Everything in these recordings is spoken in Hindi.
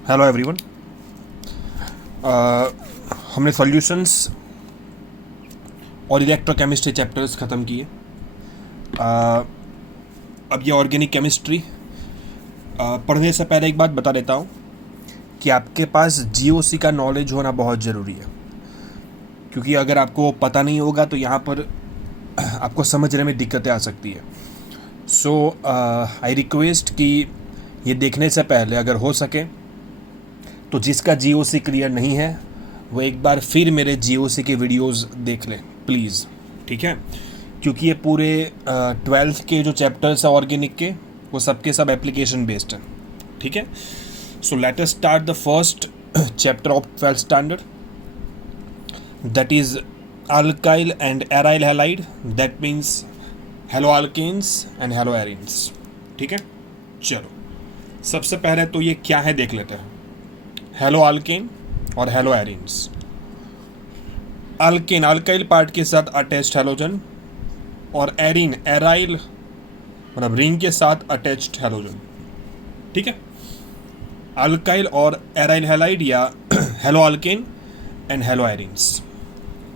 Hello everyone. हमने सॉल्यूशंस और इलेक्ट्रोकेमिस्ट्री चैप्टर्स ख़त्म किए। अब ये ऑर्गेनिक केमिस्ट्री पढ़ने से पहले एक बात बता देता हूँ कि आपके पास जीओसी का नॉलेज होना बहुत ज़रूरी है, क्योंकि अगर आपको पता नहीं होगा तो यहाँ पर आपको समझने में दिक्कतें आ सकती है। सो आई रिक्वेस्ट कि ये देखने से पहले अगर हो सके तो जिसका जीओसी क्लियर नहीं है वो एक बार फिर मेरे जीओसी के वीडियोस देख लें प्लीज़, ठीक है? क्योंकि ये पूरे 12th के जो चैप्टर्स हैं ऑर्गेनिक के वो सबके सब एप्लीकेशन बेस्ड हैं, ठीक है? So let us start the first chapter of 12th standard, that is alkyl and aryl halide, that means halo alkanes and halo arenes, ठीक है? चलो सबसे पहले तो ये क्या है देख लेते हैं। हेलो अल्केन और hello arenes. Alkane alkyl part के साथ अटैच्ड हेलोजन और एरीन एराइल मतलब रिंग के साथ अटैच्ड हेलोजन, ठीक है? अल्काइल और एराइल हैलाइड या hello alkane and halo arenes.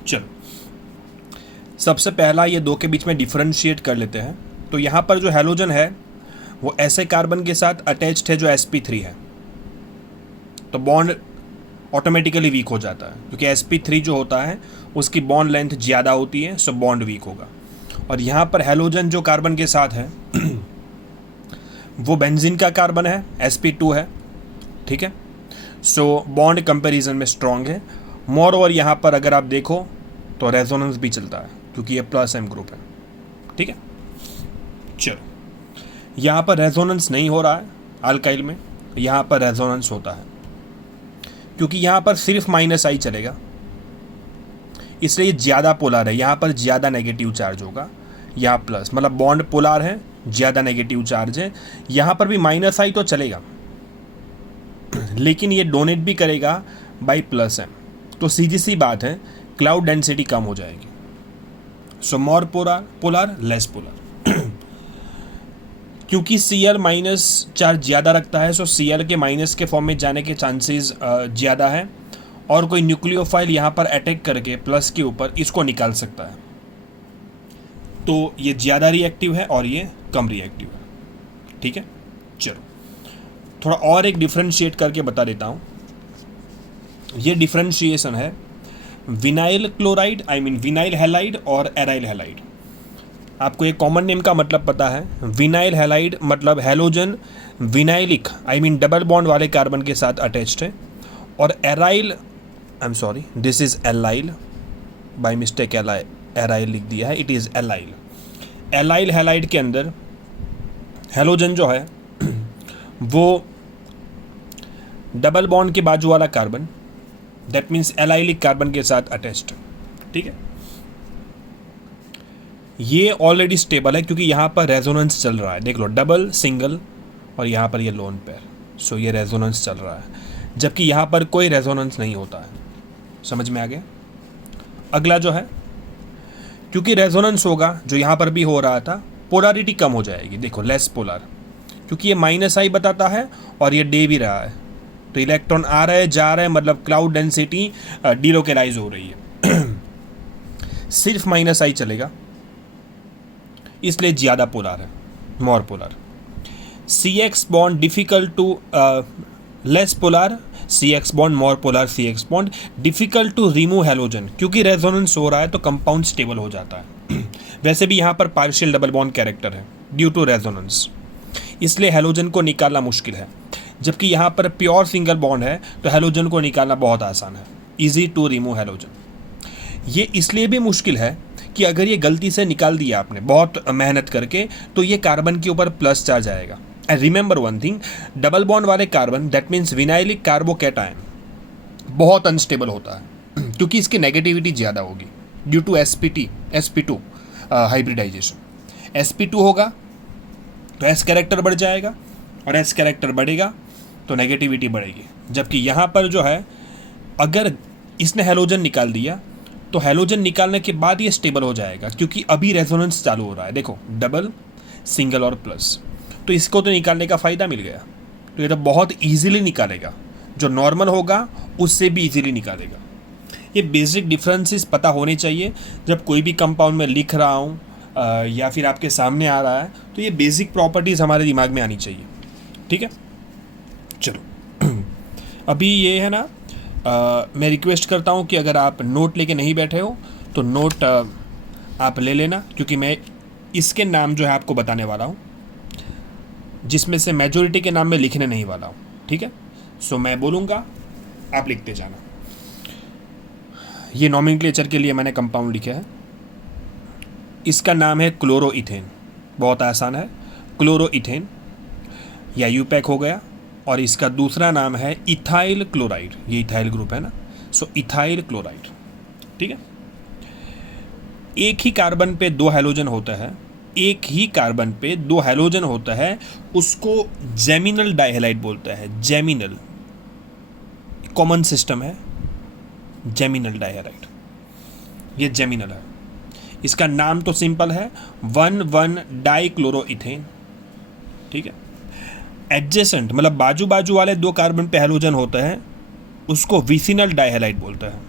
चलो सबसे पहला ये दो के बीच में डिफरेंशिएट कर लेते हैं। तो यहाँ पर जो हेलोजन है वो ऐसे कार्बन के साथ अटैच्ड है जो sp3 है, तो बॉन्ड ऑटोमेटिकली वीक हो जाता है, क्योंकि sp3 जो होता है उसकी बॉन्ड लेंथ ज़्यादा होती है, सो बॉन्ड वीक होगा। और यहाँ पर हेलोजन जो कार्बन के साथ है वो बेंजीन का कार्बन है, sp2 है, ठीक है? सो बॉन्ड कंपैरिजन में स्ट्रॉन्ग है। मोर ओवर यहाँ पर अगर आप देखो तो रेजोनेंस भी चलता है, क्योंकि ये प्लस एम ग्रुप है, ठीक है? चलो यहाँ पर रेजोनेंस नहीं हो रहा है अल्काइल में, यहाँ पर रेजोनेंस होता है, क्योंकि यहाँ पर सिर्फ -I चलेगा, इसलिए ज़्यादा पोलार है। यहाँ पर ज़्यादा नेगेटिव चार्ज होगा, यहाँ प्लस मतलब बॉन्ड पोलार है, ज़्यादा नेगेटिव चार्ज है। यहाँ पर भी -I तो चलेगा, लेकिन ये डोनेट भी करेगा बाई प्लस M, तो सीधी सी बात है क्लाउड डेंसिटी कम हो जाएगी। सो मोर पोलार लेस पोलार। क्योंकि Cl माइनस चार्ज ज़्यादा रखता है, सो Cl के माइनस के फॉर्म में जाने के चांसेस ज़्यादा है, और कोई न्यूक्लियोफाइल यहाँ पर अटैक करके प्लस के ऊपर इसको निकाल सकता है। तो ये ज़्यादा रिएक्टिव है और ये कम रिएक्टिव है, ठीक है? चलो थोड़ा और एक डिफ्रेंशिएट करके बता देता हूँ। ये डिफ्रेंशिएशन है विनाइल क्लोराइड विनाइल हैलाइड और एराइल हैलाइड। आपको एक कॉमन नेम का मतलब पता है। विनाइल हैलाइड मतलब हेलोजन विनाइलिक डबल बॉन्ड वाले कार्बन के साथ अटैच्ड है, और aryl this is allyl, by mistake aryl लिख दिया है, it is allyl. Allyl halide के अंदर हेलोजन जो है वो डबल बॉन्ड के बाजू वाला carbon, that means allylic carbon के साथ अटैच्ड, ठीक है? ये ऑलरेडी स्टेबल है, क्योंकि यहाँ पर रेजोनेंस चल रहा है। देख लो डबल सिंगल और यहाँ पर ये लोन पेयर, सो ये रेजोनेंस चल रहा है, जबकि यहाँ पर कोई रेजोनेंस नहीं होता है। समझ में आ गया? अगला जो है, क्योंकि रेजोनेंस होगा जो यहाँ पर भी हो रहा था, पोलैरिटी कम हो जाएगी। देखो लेस पोलर, क्योंकि ये -I बताता है और ये दे भी रहा है, तो इलेक्ट्रॉन आ रहे जा रहे, मतलब क्लाउड डेंसिटी डिलोकेलाइज हो रही है। सिर्फ -I चलेगा, इसलिए ज़्यादा पोलार है, more polar. CX bond difficult to less polar, CX bond more polar, CX bond difficult to remove halogen, क्योंकि रेजोनेंस हो रहा है तो कंपाउंड स्टेबल हो जाता है। वैसे भी यहाँ पर पार्शियल डबल बॉन्ड कैरेक्टर है ड्यू टू रेजोनेंस, इसलिए हेलोजन को निकालना मुश्किल है। जबकि यहाँ पर प्योर सिंगल बॉन्ड है तो हेलोजन को निकालना बहुत आसान है, इजी टू रिमूव हेलोजन। ये इसलिए भी मुश्किल है कि अगर ये गलती से निकाल दिया आपने बहुत मेहनत करके, तो ये कार्बन के ऊपर प्लस चार्ज आएगा। And remember one thing, double bond वाले carbon that means vinylic carbocation बहुत अनस्टेबल होता है, क्योंकि इसकी नेगेटिविटी ज़्यादा होगी due to sp2 hybridisation. sp2 होगा तो S कैरेक्टर बढ़ जाएगा, और S कैरेक्टर बढ़ेगा तो नेगेटिविटी बढ़ेगी। जबकि यहाँ पर जो है, अगर इसने हेलोजन निकाल दिया तो हेलोजन निकालने के बाद ये स्टेबल हो जाएगा, क्योंकि अभी रेजोनेंस चालू हो रहा है। देखो डबल सिंगल और प्लस, तो इसको तो निकालने का फ़ायदा मिल गया, तो ये तो बहुत ईजिली निकालेगा। जो नॉर्मल होगा उससे भी इजीली निकालेगा। ये बेसिक डिफरेंसेस पता होने चाहिए जब कोई भी कंपाउंड में लिख रहा हूँ या फिर आपके सामने आ रहा है, तो ये बेसिक प्रॉपर्टीज़ हमारे दिमाग में आनी चाहिए। ठीक है, चलो अभी ये है ना, मैं रिक्वेस्ट करता हूँ कि अगर आप नोट लेके नहीं बैठे हो तो नोट आप ले लेना, क्योंकि मैं इसके नाम जो है आपको बताने वाला हूँ, जिसमें से मेजॉरिटी के नाम मैं लिखने नहीं वाला हूँ। ठीक है, सो मैं बोलूँगा, आप लिखते जाना। ये नॉमेनक्लेचर के लिए मैंने कंपाउंड लिखा है। इसका नाम है क्लोरोइथेन, बहुत आसान है, क्लोरोइथेन या यूपैक हो गया। और इसका दूसरा नाम है इथाइल क्लोराइड, ये इथाइल ग्रुप है ना, सो इथाइल क्लोराइड। ठीक है, एक ही कार्बन पे दो हैलोजन होता है, एक ही कार्बन पे दो हैलोजन होता है, उसको जेमिनल डाइहैलाइड बोलता है। जेमिनल कॉमन सिस्टम है, जेमिनल डाइहैलाइड, ये जेमिनल है। इसका नाम तो सिंपल है, 1,1 डाइक्लोरोइथेन। ठीक है, एडजेसेंट मतलब बाजू बाजू वाले दो कार्बन पे हैलोजन होता है, उसको विसिनल डाइहैलाइड बोलता है।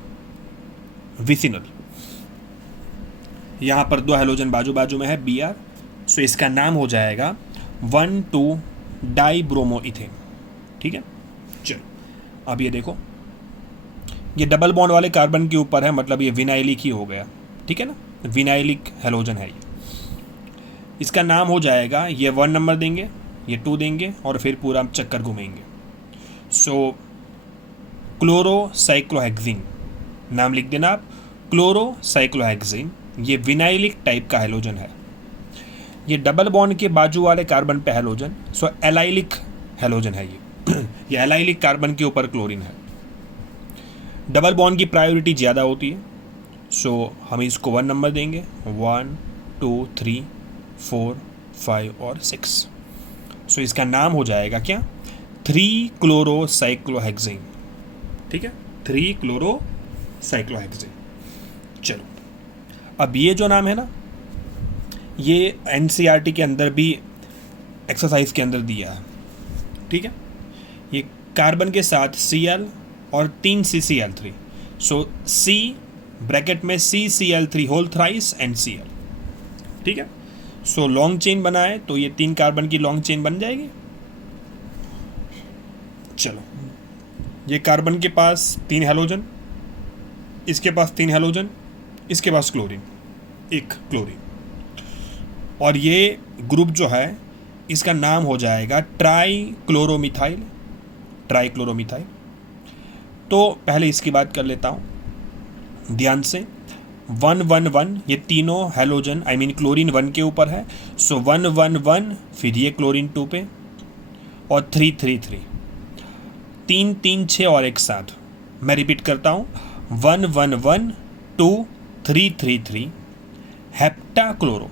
विसिनल, यहाँ पर दो हैलोजन बाजू बाजू में है, Br, सो इसका नाम हो जाएगा 1,2 डाइब्रोमोइथेन। ठीक है, चलो अब ये देखो, ये डबल बॉन्ड वाले कार्बन के ऊपर है, मतलब ये विनाइलिक ही हो गया। ठीक है ना, विनाइलिक हैलोजन है ये। इसका नाम हो जाएगा, ये 1 नंबर देंगे, ये 2 देंगे, और फिर पूरा चक्कर घूमेंगे। सो क्लोरोसाइक्लोहेक्सिन नाम लिख देना आप, क्लोरोसाइक्लोहेक्सिन। ये विनाइलिक टाइप का हैलोजन है। ये डबल बॉन्ड के बाजू वाले कार्बन पे हैलोजन, सो एलाइलिक हैलोजन है ये। ये एलाइलिक कार्बन के ऊपर क्लोरीन है। डबल बॉन्ड की प्रायोरिटी ज़्यादा होती है, सो हम इसको 1 नंबर देंगे, 1, 2, 3, 4, 5 और 6। सो इसका नाम हो जाएगा क्या, 3 क्लोरोसाइक्लोहेक्सिन। ठीक है, 3 क्लोरोसाइक्लोहेक्सिन। चलो अब ये जो नाम है ना, ये NCERT के अंदर भी एक्सरसाइज के अंदर दिया है। ठीक है, ये कार्बन के साथ Cl और 3 CCl3, सो C ब्रैकेट में CCl3 होल थ्राइस NCl। ठीक है, सो लॉन्ग चेन बनाए तो ये 3 कार्बन की लॉन्ग चेन बन जाएगी। चलो, ये कार्बन के पास 3 हैलोजन, इसके पास 3 हैलोजन, इसके पास क्लोरीन, 1 क्लोरीन, और ये ग्रुप जो है इसका नाम हो जाएगा ट्राइक्लोरोमिथाइल। ट्राइक्लोरोमिथाइल। तो पहले इसकी बात कर लेता हूँ ध्यान से। 1,1,1 ये तीनों हैलोजन क्लोरीन 1 के ऊपर है, सो 1,1,1, फिर ये क्लोरीन 2 पे, और 3,3,3, 3, 3, 6 और एक 7। मैं रिपीट करता हूँ, 1,1,1, 2, 3,3,3, हेप्टाक्लोरो,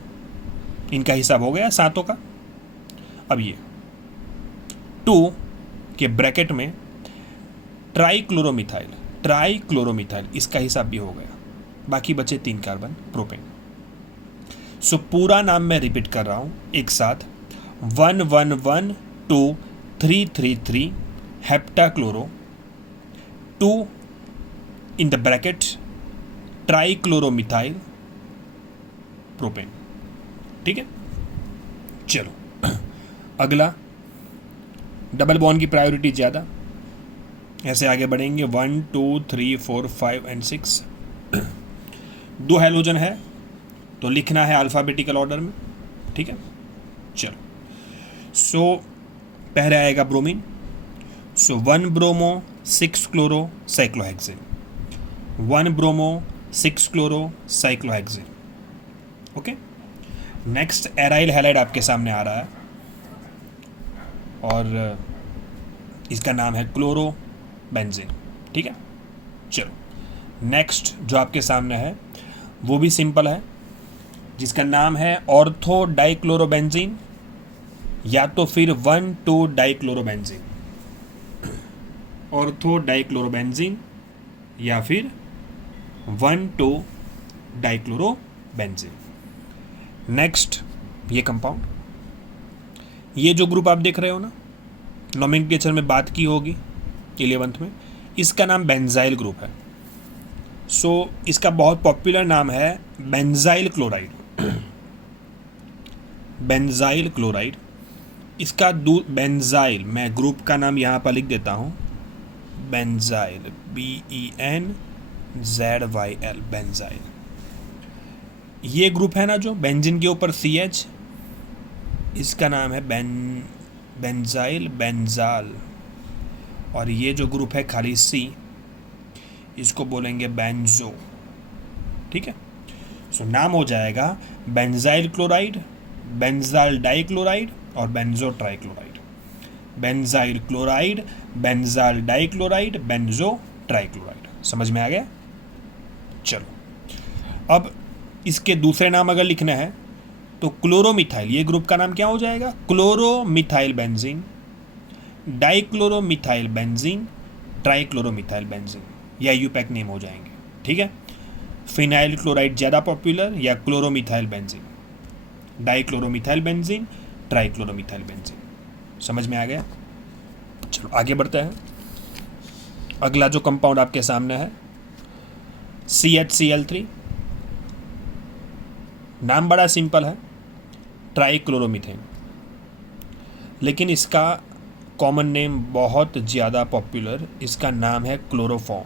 इनका हिसाब हो गया सातों का। अब ये 2 के ब्रैकेट में ट्राइक्लोरोमिथाइल, ट्राइक्लोरोमिथाइल इसका हिसाब भी हो गया, बाकी बचे 3 कार्बन प्रोपेन। सो पूरा नाम मैं रिपीट कर रहा हूँ एक साथ, 1,1,1, 2, 3,3,3, हेप्टाक्लोरो, 2 इन द ब्रैकेट ट्राइक्लोरोमिथाइल प्रोपेन। ठीक है, चलो अगला, डबल बॉन्ड की प्रायोरिटी ज़्यादा, ऐसे आगे बढ़ेंगे, 1, 2, 3, 4, 5 एंड 6। 2 हैलोजन है तो लिखना है अल्फ़ाबेटिकल ऑर्डर में। ठीक है, चलो, सो पहले आएगा ब्रोमीन, सो 1 bromo 6 chloro cyclohexene, 1 bromo 6 chloro cyclohexene. Okay, next aryl halide आपके सामने आ रहा है, और इसका नाम है क्लोरो बेंजीन। ठीक है, चलो नेक्स्ट जो आपके सामने है वो भी सिंपल है, जिसका नाम है ऑर्थो डाइक्लोरोबेंजीन, या तो फिर 1,2 डाइक्लोरोबेंजीन, ऑर्थो डाइक्लोरोबेंजीन या फिर 1,2 डाइक्लोरोबेंजीन। नेक्स्ट ये कंपाउंड, ये जो ग्रुप आप देख रहे हो ना, नोमेनक्लेचर में बात की होगी, 11th में। इसका नाम बेंजाइल ग्रुप है। सो इसका बहुत पॉपुलर नाम है बेंजाइल क्लोराइड। बेंजाइल क्लोराइड, इसका बेंजाइल, मैं ग्रुप का नाम यहाँ पर लिख देता हूँ, बेंजाइल, BENZYL, बेंजाइल। ये ग्रुप है ना जो बेंजीन के ऊपर CH, इसका नाम है बेंजाइल बेंजाल। और ये जो ग्रुप है खाली C, इसको बोलेंगे बेंजो। ठीक है, सो नाम हो जाएगा बेंजाइल क्लोराइड, बेंजाल डाइक्लोराइड और benzo trichloride. Benzyl chloride, benzal dichloride, benzo trichloride. समझ में आ गया? चलो, अब इसके दूसरे नाम अगर लिखना है तो क्लोरोमिथाइल, ये ग्रुप का नाम क्या हो जाएगा? क्लोरोमिथाइल बेंजीन, डाइक्लोरोमिथाइल बेंजीन, ट्राइक्लोरोमिथाइल बेंजीन, या यूपैक नेम हो जाएंगे। ठीक है, फिनाइल क्लोराइड ज़्यादा पॉपुलर, या क्लोरोमिथाइल बेंजीन, डाइक्लोरोमिथाइल बेंजीन, ट्राइक्लोरोमिथाइल बेंजीन। समझ में आ गया? चलो आगे बढ़ते हैं। अगला जो कंपाउंड आपके सामने है CHCl3। नाम बड़ा सिंपल है, ट्राइक्लोरोमीथेन, लेकिन इसका कॉमन नेम बहुत ज़्यादा पॉपुलर, इसका नाम है chloroform.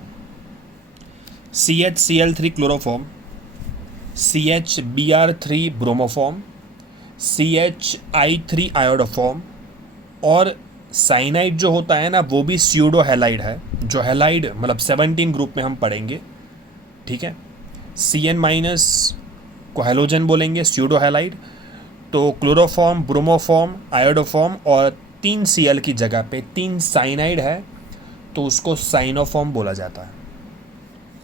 CHCl3 chloroform, CHBr3 bromoform, CHI3 iodoform, और साइनाइड जो होता है ना वो भी स्यूडो हैलाइड है, जो हैलाइड मतलब 17 ग्रुप में हम पढ़ेंगे। ठीक है, CN- को हैलोजन बोलेंगे, स्यूडो हैलाइड। तो क्लोरोफॉर्म, ब्रोमोफॉर्म, आयोडोफॉर्म और 3 Cl की जगह पे 3 साइनाइड है तो उसको साइनोफॉर्म बोला जाता है।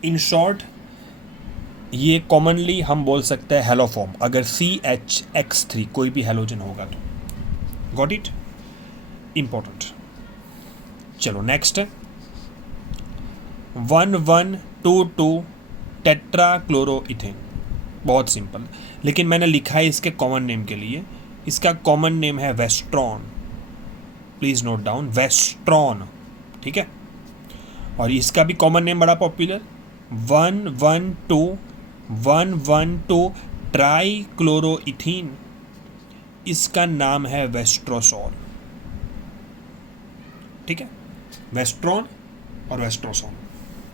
इन शॉर्ट ये कॉमनली हम बोल सकते हैं हेलोफॉर्म, अगर CHX3 कोई भी हैलोजन होगा तो। Got it? इंपॉर्टेंट। चलो नेक्स्ट है 1122 टेट्राक्लोरोइथेन। बहुत सिंपल, लेकिन मैंने लिखा है इसके कॉमन नेम के लिए। इसका कॉमन नेम है Westron. Please note down, Westron. ठीक है, और इसका भी कॉमन नेम बड़ा पॉपुलर, 112 ट्राइक्लोरोइथीन। इसका नाम है वेस्ट्रोसॉल। ठीक है, वेस्ट्रॉन और वेस्ट्रोसॉल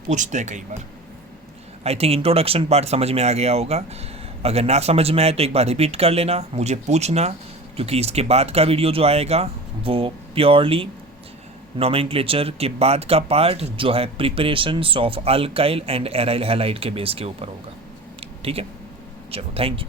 पूछते हैं कई बार। आई थिंक इंट्रोडक्शन पार्ट समझ में आ गया होगा। अगर ना समझ में आए तो एक बार रिपीट कर लेना, मुझे पूछना, क्योंकि इसके बाद का वीडियो जो आएगा वो प्योरली नोमेनक्लेचर के बाद का पार्ट जो है preparations of alkyl and aryl halide के बेस के ऊपर होगा। ठीक है, चलो थैंक यू।